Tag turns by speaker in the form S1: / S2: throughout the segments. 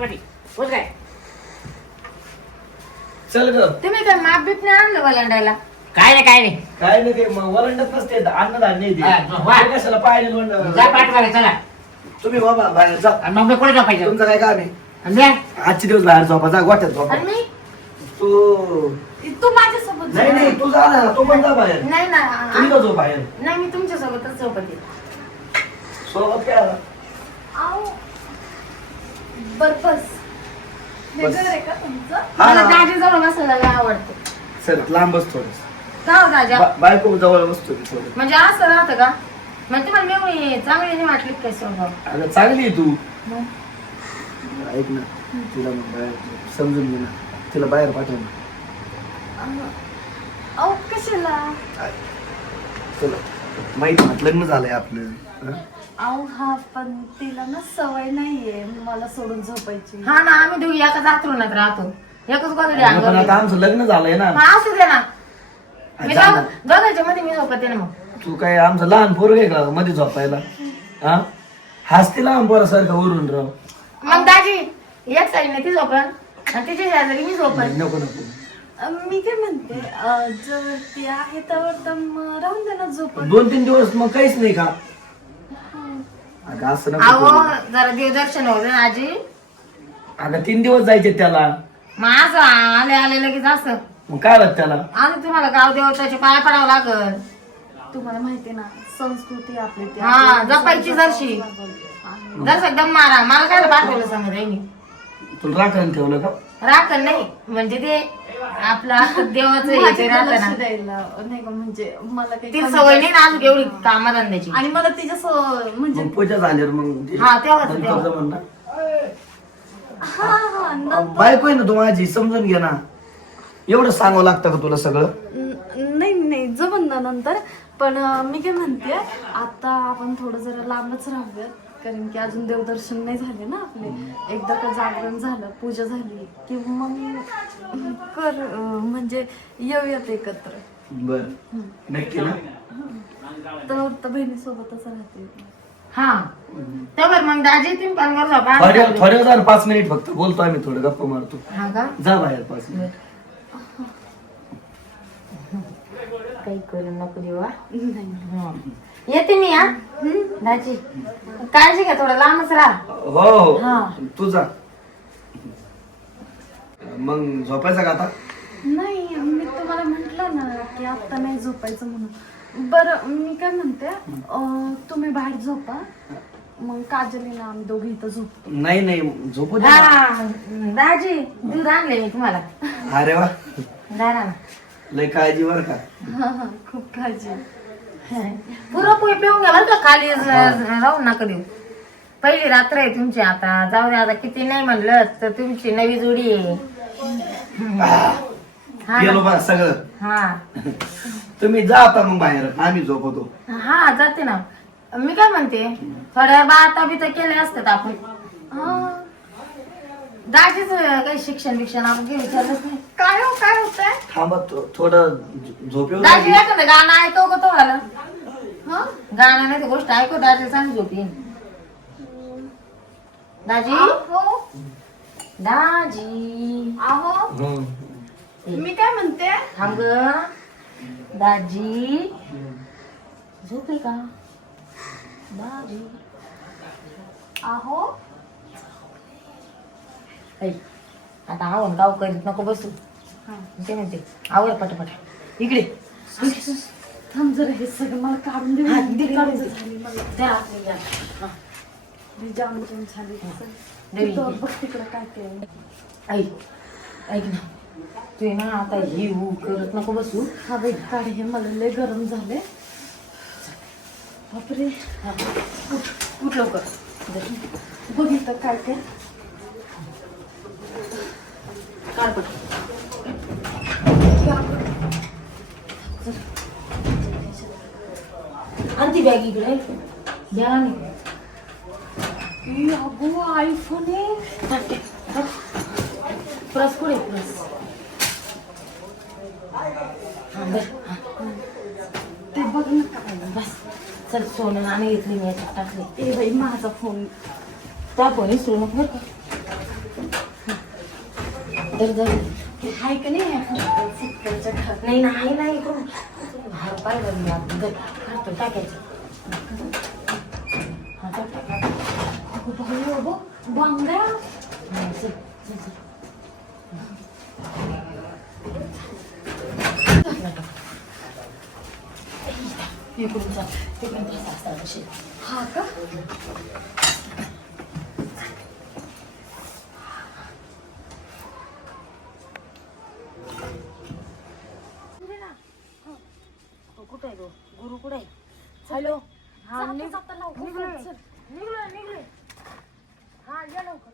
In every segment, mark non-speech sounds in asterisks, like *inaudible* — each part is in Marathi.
S1: बोल काय?
S2: चल ग.
S3: तुम्ही काय माप बीप नाही आणलं वलांडायला
S1: काय नाही काय नाही
S2: काय नाही ते मग वरंडत नसते अन्नधान्य आहे ते.
S1: हा, वा.
S2: ते कशाला पाहिजे वरंड?
S1: जा पाठ मारा चला.
S2: तुम्ही बाबा बाहेर जा.
S1: आणि मग मी कुठे झोपायचं?
S2: तुमचं काय काम आहे?
S1: आणि जा.
S2: आजचे दिवस बाहेर झोपा जा गोठ्यात झोपा.
S3: आणि मी?
S2: तू
S3: तू माझ्यासोबत
S2: नाही नाही तू जा ना तू पण जा बाहेर.
S3: नाही ना
S2: तुम्ही का झोप बाहेर?
S3: नाही मी तुमच्या सोबतच झोपते
S2: सोबत काय? आला?
S4: बर बस
S2: बस.
S4: घर आहे का तुमचं?
S2: हा.
S3: मला
S2: ना.
S3: दाजी जवळ बसायला लय आवडतं
S2: सर लांबच थोडस.
S3: का हो दाजा
S2: बायको जवळ बसतो मी थोडं.
S3: म्हणजे असं राहतं का? म्हणजे तुम्हाला चांगली नाही वाटली काय स्वभाव?
S2: अगं चांगली आहे तू.
S3: मग?
S2: ऐक ना तिला मग बाहेर समजून घे ना. तिला बाहेर पाठव ना
S4: अहो कशाला?
S2: चला माहीत ना लग्न झालंय आपलं?
S4: अहो हा पण तिला ना सवय नाहीये मला सोडून झोपायची.
S3: हा ना आम्ही दोघी एकाच आतरुणात राहतो. एकच
S2: पण
S3: अंगावर.
S2: आता आमचं लग्न झालंय ना.
S3: मग असू दे ना. मी
S2: जा ना.
S3: दोघ- दोघांच्या मध्ये मी झोपते ना मग.
S2: तू काय आमचं लहान पोरग आहे का मध्ये झोपायला? हा? हसते लहान पोरासारखं वरून राव.
S3: मग दाजी एक साईडने ती झोपण आणि तिच्या शेजारी मी झोपण
S2: नको नको.
S4: अं, मी काय म्हणते अं, जर ती आहे तर तर मग राहून दे ना
S2: दोन तीन दिवस मग काहीच नाही का? अगं असं नको
S3: अहो
S2: करू.
S3: जरा देवदर्शन होतं ना आजी.
S2: अगं तीन दिवस जायचे त्याला.
S3: मग असं आले आले लगेच असं.
S2: मग काय होत त्याला?
S3: आणि तुम्हाला गाव देवताच्या पाया पडावं लागल.
S4: तुम्हाला माहिती ना संस्कृती आपली ती
S3: हा,
S4: आपल्याला
S3: जपायची जरशी. जर एकदम मारा. मला काय पाठवलं सांगत आहे मी
S2: तुला राखण ठेवलं का?
S3: राखण नाही म्हणजे ते आपलं देवाचं हे ते राहतं ना
S4: नाही का म्हणजे मला काही
S3: ती
S4: कमी
S3: सवय नाही ना अजून एवढी कामाधंद्याची.
S4: आणि मला तिच्या सवय म्हणजे
S2: मग पूजा झाल्यावर मग ते-
S3: हा, तेव्हाच,
S2: नंतर. जमन ना.
S4: हा हा न-
S2: बायको आहे ना तू माझी समजून घे ना. एवढं सांगावं लागतं का तुला सगळं?
S4: न- नाही नाही जमन ना नंतर. पण अं, मी काय म्हणते आता आपण थोडं जरा लांबच राहूयात. कारण की अजून देवदर्शन नाही झाले ना आपले. एकदा का जागरण झालं पूजा झाली की मग कर म्हणजे येऊयात एकत्र.
S2: बर. नक्की ना?
S4: तर तर बहिणीसोबतच राहते.
S3: हा. तेव्हा मग दाजी तुम्ही
S2: थोड्या पाच मिनिट फक्त. बोलतो आम्ही थोडं गप्पा मारतो.
S3: हा का?
S2: जा बाहेर पाच मिनिट.
S3: काही करू नको देवा.
S4: नाही.
S3: येते मी हा? दाजी काळजी घ्या थोडं लांबच राहा.
S2: हो
S3: हा.
S2: हो. तू जा. मग झोपायचा का आता?
S4: नाही मी तुम्हाला म्हंटल ना की आता नाही झोपायचं म्हणून. बरं मी काय म्हणते अं, तुम्ही बाहेर झोपा. मग काजलीला आम्ही दोघे इथं झोपतो.
S2: नाही नाही झोपू दे ना.
S3: हा दाजी दूध आणले मी तुम्हाला.
S2: अरे वा.
S3: दारा
S2: लय काळजी बर का.
S4: हा *laughs* हा खूप काळजी.
S3: पोई पिऊन घ्या बरं का खाली? ज- राहून नका देऊ. पहिली रात्र आहे तुमची आता. जाऊ दे आता किती नाही म्हणलं तर तुमची नवी जोडी आहे. हा
S2: गेलो? बा सगळं.
S3: हा.
S2: तुम्ही जा आता मग बाहेर. आम्ही झोपतो.
S3: हा जाते ना. मी काय म्हणते थोड्या बाता बिता केल्या असतात आपण.
S4: हा.
S3: दाजीच काही शिक्षण बिक्षण आपण काही विचारलंच नाही.
S4: काय हो काय होतंय?
S2: थांबा थो- थोडं झो- झोपेवर
S3: दाजी. एखादं गाणं ऐकव का तो मला
S4: हा
S3: गाणं नाही तर गोष्ट ऐकव दाजी चांगली झोपी दाजी?
S4: अहो
S3: दाजी.
S4: अहो
S2: हं.
S4: मी काय म्हणते?
S3: थांब ग. दाजी. झोपे का? दाजी.
S4: अहो
S3: ऐक आता आवड गाव करीत नको बसू. ते म्हणते? आवड पटापट. इकडे.
S4: थांब जरा हे सगळं मला काढून दे
S3: हा, दे काढून दे.
S4: झाली मला
S3: त्या आतमध्ये जा. हा,
S4: मी जाम झाली. बघ तिकडं काय ते
S3: ऐक ऐक ना. तू ये ना आता ही ऊ करत नको बसू.
S4: हा बाई काढ हे मला लय गरम झाले बापरे.
S3: हा, उठ उठ लवकर. जा.
S4: बघ इथं काय ते.
S3: काढ पट ती बॅग इकडे द्या नाही
S4: ई, अगो आयफोन. आहे
S3: प्रस पुढे प्रस हा बस.
S4: ते बघ ना. काय
S3: बस. चल सोनं आणि घेतली मी याच्यात टाकले.
S4: ए बाई माझा फोन
S3: त्या फोन नको बरं का? तर जर
S4: हाय का नाही?
S3: नाही नाही नाही इकडून. हा पाहिलं मी आता टाकायचं. चल, चल. इकडून चल, तिकडून तसा असता तशी.
S4: हा का
S3: तो कुठे आहे तो गुरु कुठे आहे हॅलो हा
S4: जाता-
S3: निघ-
S4: जाता लवकर
S3: निघलोय
S4: चल.
S3: निघलोय निघलोय हा या लवकर.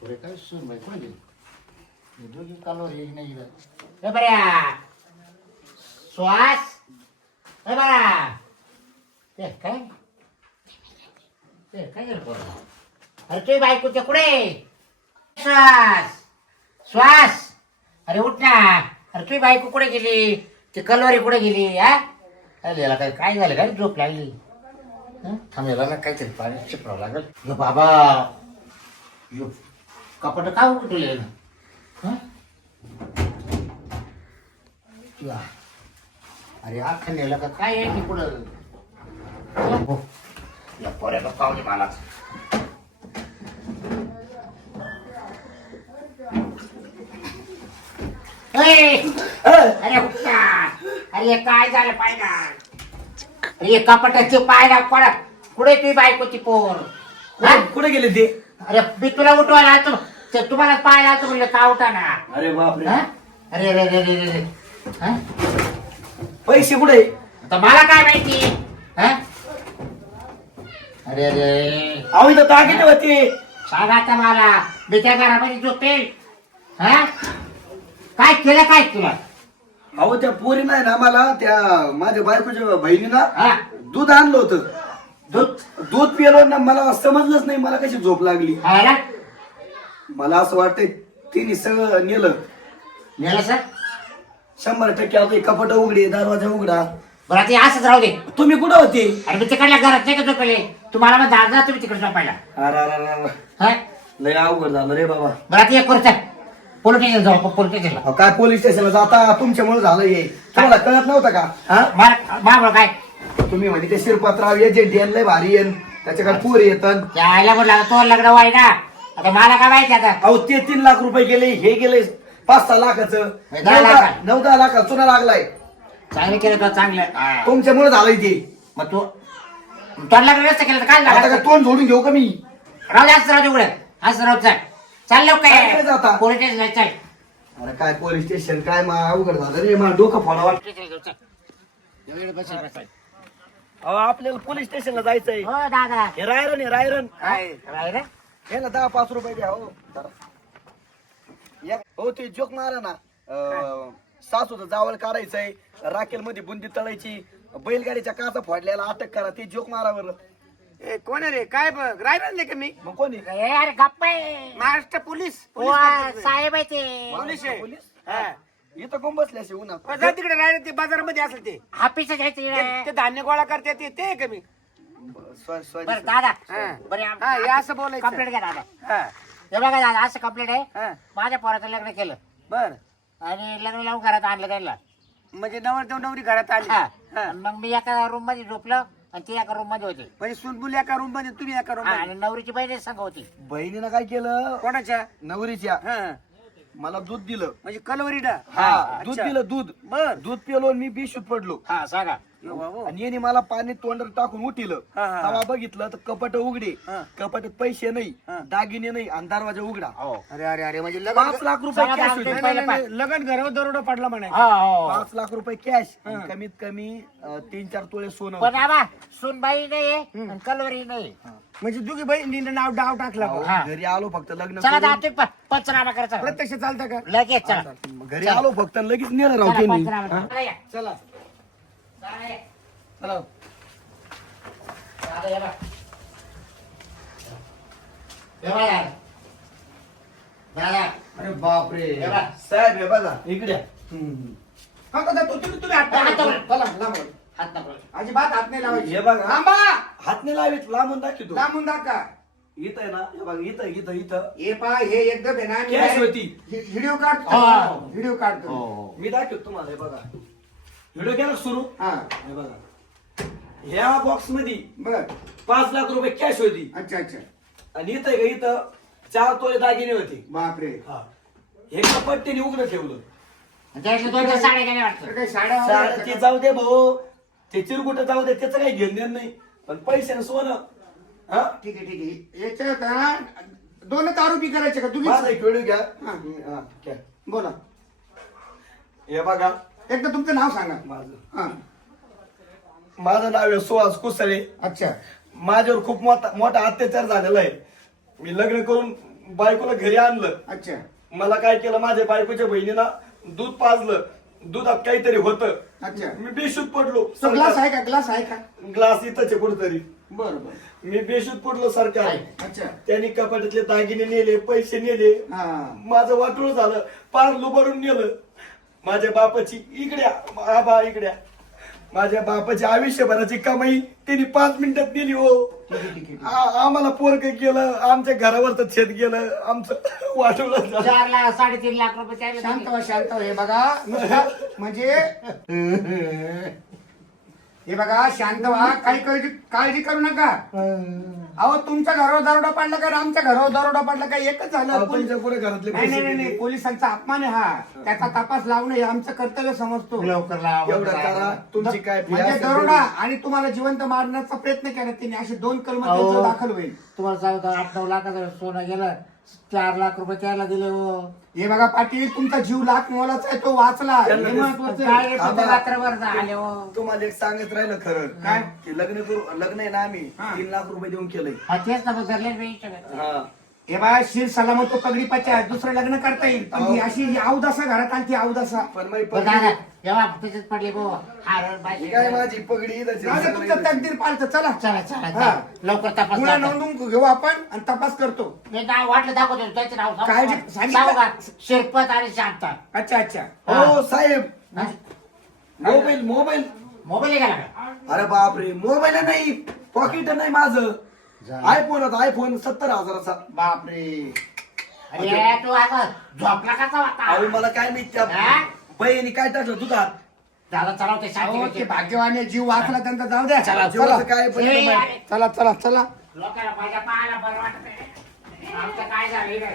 S5: पुढे काय सून बाई म्हणजे गेली दोघी कालवर हे नाही
S1: ए बऱ्या. श्वास ए बऱ्या ते काय? ते काय झालं अरे तुझी बायको ते कुठे? श्वास श्वास अरे उठ ना. अरे तुझी बायको कुठे गेली? ती कलवारी कुठे गेली? हा? अरे याला काय काय झालं? काय झोप लागली? हं? थांब याला ना काहीतरी पाणी शिपरावं लागेल. यो बाबा. यो कपाट का उठले ना हं? या. अरे अख्खा नेला का काय आहे की कुठं हो. या पोऱ्याला पाहुणे मला अरे. उठा. अरे काय झालं पाहिला? अरे कपाटाची पायला कोणा कुठे तुझी बायकोची पोर? हा?
S2: कुठे- गेले ते?
S1: अरे मी तुला उठवायला आलतो. ते तुम्हाला पाहायला आलतो म्हणलं का उठा ना
S2: अरे बापरे.
S1: हा? अरे अरे अरे अरे अरे. हा?
S2: पैसे कुठे?
S1: आता मला काय माहिती? हा? अरे अरे
S2: अहो इथं दागिने होते.
S1: सांग आता मला. मी त्या घरामध्ये झोपेल. हा? काय केलं काय तुला?
S2: अहो त्या पोरी नाही ना मला त्या माझ्या बायकोच्या बहिणीनं
S1: हा.
S2: दूध आणलं होतं.
S1: दूध?
S2: दूध पिलो ना मला समजलंच नाही मला कशी झोप लागली.
S1: खायला
S2: मला असं वाटतंय तिने सगळं नेलं.
S1: नेलं सर?
S2: शंभर टक्के आता कपाट उघडे दरवाजा उघडा.
S1: बरं आता हे असंच राहू दे.
S2: तुम्ही कुठं होते?
S1: अरे मी तिकडल्या घरात नाही का झोपेले? तुम्हाला मग दादा तुम्ही तिकडे झोपायला.
S2: अरे अरे अरे अरे.
S1: हा?
S2: लय अवघड झालं रे बाबा.
S1: बरं आता एक करू चल. पोलीस स्टेशन जाऊ पोलीस स्टेशनला
S2: अहो, काय पोलीस स्टेशनला जाता तुमच्यामुळे झालं हे. तुम्हाला कळत नव्हतं का? हा?
S1: मला काय?
S2: तुम्ही म्हणजे ते शिरपतराव एजंट येन लय भारी येन. त्याच्याकडे पोरी
S1: म्हटलं आता तो लग्न व्हाय ना. आता मला काय माहिती आता?
S2: अहो ते तीन लाख रुपये गेले हे गेले पाच सहा लाखाचं.
S1: हे
S2: नऊ
S1: दहा
S2: दहा
S1: लाखा.
S2: नऊ दहा लाखात चुना लागलाय.
S1: चांगलं केलं तो चांगलं. हा.
S2: तुमच्यामुळे झालंय ते.
S1: मग तू तो लग्न नसतं केलं तर काय
S2: आता का तोंड झोडून घेऊ का मी?
S1: राहू दे असं राहू दे उघडं असं राहू चल चाल
S2: काय जाता?
S1: पोलीस स्टेशनला चल
S2: अरे काय पोलीस स्टेशन काय मा अवघड झालं रे मा डोकं फोडा वाट
S1: स्टेशनला जाऊ, चल. एवढे बसेल, बसेल.
S2: अहो आपल्याला पोलीस स्टेशनला जायचंय
S1: हो दादा
S2: हे रायरन हे रायरन
S1: काय राहिलं?
S2: हे ना दहा पाच रुपये द्या हो जरा. या- हो ते जोक मारा ना अं, सासूचं जावळ काढायचंय राखेल मध्ये बुंदी तळायची बैलगाडीच्या काचा फोडल्याला अटक करा ते जोक मारा बरं
S6: ए, कोण आहे रे? काय बघ राहिलं नाही का मी?
S2: मग कोणी
S1: ए, अरे गप्प आहे.
S6: महाराष्ट्र पोलीस
S1: हो,
S6: पोलीस खात्यात
S1: साहेब आहे ते.
S6: पोलीस आहे.
S2: पोलीस?
S6: हा.
S2: इथं कोण बसले असे उन्हात?
S6: जा तिकडे राहिले ते बाजारामध्ये असेल ते.
S1: हापीस जायचं
S6: ते
S1: इकडे.
S6: ते धान्य गोळा करते ते ते आहे का मी?
S2: सॉरी सॉरी
S1: बरं दादा
S6: हा.
S1: बरं
S6: हा हे असं बोलायचं.
S1: कंप्लेंट घ्या दादा.
S6: हा.
S1: हे बघा दादा असं कंप्लेंट आहे.
S6: हा.
S1: माझ्या पोराचं लग्न केलं.
S6: बर.
S1: आणि लग्न लावून घरात आणलं त्यांना.
S6: म्हणजे नवर देव नवरी घरात आली.
S1: हा.
S6: हा.
S1: आणि मग मी एका रूममध्ये झोपलो. आणि ती एका रूममध्ये होती.
S6: म्हणजे सुनबुल एका रूममध्ये तुम्ही एका रूम
S1: हा,
S6: मध्ये.
S1: आणि नवरीची बहीण संघ होती.
S2: बहिणीनं काय केलं?
S6: कोणाच्या?
S2: नवरीच्या.
S6: हा.
S2: मला दूध दिलं.
S6: म्हणजे कलवरीडा
S2: हा दूध. दिलं दूध.
S6: बर.
S2: दूध पिलो आणि मी बिशूत पडलो.
S1: हा सांगा.
S2: आणि याने मला पाणी तोंडात टाकून उठिलं.
S6: हा, हा.
S2: तेव्हा बघितलं तर कपाट उघडे.
S6: हा.
S2: कपाटात पैसे नाही
S6: हा.
S2: दागिने नाही आणि दरवाजा उघडा.
S1: हो.
S6: अरे अरे अरे म्हणजे लग्न
S2: पाच लाख रुपये कॅश होते.
S6: नाही, नाही, लग्न घरावर दरोडा पडला म्हणायचं.
S1: हो हो.
S2: पाच लाख रुपये कॅश कमीत कमी अं, तीन चार तोळे सोनं
S1: पण आबा सुनबाई नाही आणि कलवरी नाही.
S6: म्हणजे दुघी बहिणीने नाव डाव टाकला
S2: अहो.
S1: हा.
S2: घरी आलो फक्त लग्न
S1: चला
S2: करून.
S1: पंचनामा करायचा.
S6: प्रत्यक्ष चालतं का?
S1: लगेच चला.
S2: घरी आलो फक्त लगेच नेलं राव
S1: चला,
S2: त्यांनी.
S1: पंचनामा.
S2: हा?
S1: चला. या.
S6: चला.
S1: चला. हे
S2: अरे बापरे
S1: हे बघ.
S2: साहेब हे बघा इकडे.
S6: हा तो तुम्ही तुम्ही हात. चला लांब. अजिबात हात नाही लावायचे
S2: हे बघा.
S6: थांबा
S2: हात नाही लावित लांबून दाखवतो
S6: लांबून दाखवा
S2: इथं आहे ना हे बघा इथं इथं इथं
S6: हे पहा हे एकदम आहे ना मी
S2: होती.
S6: व्हिडिओ काढतो
S1: हा.
S6: व्हिडिओ काढतो
S1: हो.
S2: मी दाखवतो तुम्हाला हे बघा व्हिडिओ केला सुरू.
S6: हा.
S2: हे बघा. ह्या बॉक्समध्ये
S6: बर.
S2: पाच लाख रुपये कॅश होती.
S6: अच्छा अच्छा.
S2: आणि इथं आहे का इथं चार तोळे दागिने होते.
S6: बापरे.
S2: हा. हे कपट त्यांनी उघडं ठेवलं.
S1: त्याच्या दोन चार साड्या गेल्या वाटतं.
S6: तर काही साड्या वगैरे
S2: साडे
S6: आहेत
S2: ते? जाऊ दे भाऊ. ते चिरकुट जाऊ दे. त्याचं काही घेणं देणं नाही. पण पैसे सोनं. हा?
S6: ठीक आहे ठीक आहे. याच्यात हा, दोनच आरोपी करायचे का? तुम्ही
S2: माझा एक व्हिडिओ घ्या.
S6: हा.
S2: हा, घ्या.
S6: बोला.
S2: हे बघा.
S6: एकदा तुमचं नाव सांगा.
S2: माझं.
S6: हा.
S2: माझं नाव आहे सुहास कुसळे
S6: अच्छा.
S2: माझ्यावर खूप मोठा मोठा अत्याचार झालेला आहे. मी लग्न करून बायकोला घरी आणलं.
S6: अच्छा.
S2: मला काय केलं माझ्या बायकोच्या बहिणीनं दूध पाजलं. दुधात काहीतरी होतं.
S6: अच्छा.
S2: मी बेशुद्ध पडलो.
S6: तो ग्लास आहे का? ग्लास आहे का?
S2: ग्लास इथंच आहे कुठतरी.
S6: बरं बरं.
S2: मी बेशुद्ध पडलो सरकार
S6: अच्छा.
S2: त्यांनी कपाटातले दागिने नेले पैसे नेले.
S6: हा.
S2: माझं वाटोळ झालं. पार लुबाडून नेलं. माझ्या बापाची इकड्या आबा इकड्या माझ्या बापाची आयुष्यभराची कमाई त्यांनी पाच मिनिटात दिली हो. आ- आम्हाला पोरग गेलं आमच्या घरावरचं छेद गेलं आमचं *laughs* वाटोळ झालं
S1: चार लाख साडेतीन लाख रुपये त्याला
S6: शांत व्हा शांत व्हा. हे बघा. नुसतं म्हणजे हे बघा शांत व्हा. काही काळजी काळजी करू नका. अहो तुमच्या घरावर दरोडा पडला का? आमच्या घरावर दरोडा पडला का? एकच झालं.
S2: अहो,
S6: पोलीस-
S2: तुमच्यापुढे घरातले
S6: नाही
S2: पैसे
S6: नाही नाही. पोलिसांचा अपमान आहे हा. त्याचा तपास लावणं हे आमचं कर्तव्य समजतो.
S1: लवकर लावा.
S2: एवढं करा. तुमची काय फी
S6: म्हणजे
S2: असेल
S6: दरोडा
S2: तेवढी.
S6: आणि तुम्हाला जिवंत मारण्याचा प्रयत्न केला त्यांनी. असे दोन कलम
S1: अहो.
S6: दाखल होईल.
S1: तुम्हाला सांगतो आठ नऊ लाखाचं सोनं गेलं. चार लाख रुपये त्याला दिले हो.
S6: हे बघा पाटील तुमचा जीव लाख मोलाचा आहे तो वाचला हे
S2: ते-
S1: काय. रे रात्रभर आले हो.
S2: तुम्हाला एक सांगत राहिलं खरं.
S6: काय?
S2: की लग्न करू लग्न आहे ना आम्ही.
S6: हा.
S2: तीन लाख रुपये देऊन केलंय.
S1: हा तेच ना मग धरले
S2: हा.
S6: हे बघा शिर सलामत तो पगडी पचा दुसरं लग्न करता येईल. पण ही अशी ही अवदासा घरात आणखी अवदासा.
S2: पण माझी
S1: बरं दादा जेव्हा त्याच्यात पडले हार
S2: ही काय माझी पगडी आहे.
S6: तुमचं तकदीर पालतं चला
S1: चला चला
S6: हा.
S1: चला. लवकर तपास
S6: गुन्हा. नोंदवून घेऊ आपण आणि तपास करतो
S1: मी नाव वाटलं दाखवतो त्याचं नाव सांगू
S6: काळजी-
S1: का?
S6: सांगितलं?
S1: सांगू का? शिरपत आणि शांता
S6: अच्छा अच्छा
S2: हो साहेब
S1: हा?
S2: मोबाईल मोबाईल
S1: मोबाईल गेला का
S2: अरे बापरे मोबाईल नाही पॉकेट नाही माझं आयफोन होता आयफोन सत्तर हजाराचा
S6: बापरे
S1: अरे तू झोपला कसा
S2: अहो
S1: होता
S2: मला काय त्या
S1: हा?
S2: बहिणी काय टाकलं दुधात
S1: दादा चलावते
S6: अहो,
S1: शांती
S6: ते भाग्यवान आहे, जीव वाचला त्यांचा जाऊ द्या.
S1: चला,
S6: चला.
S2: काय आहे
S6: चला चला चला.
S1: लोकांना माझ्या पाहायला बरं वाटत आमचं काय झालं हे काय?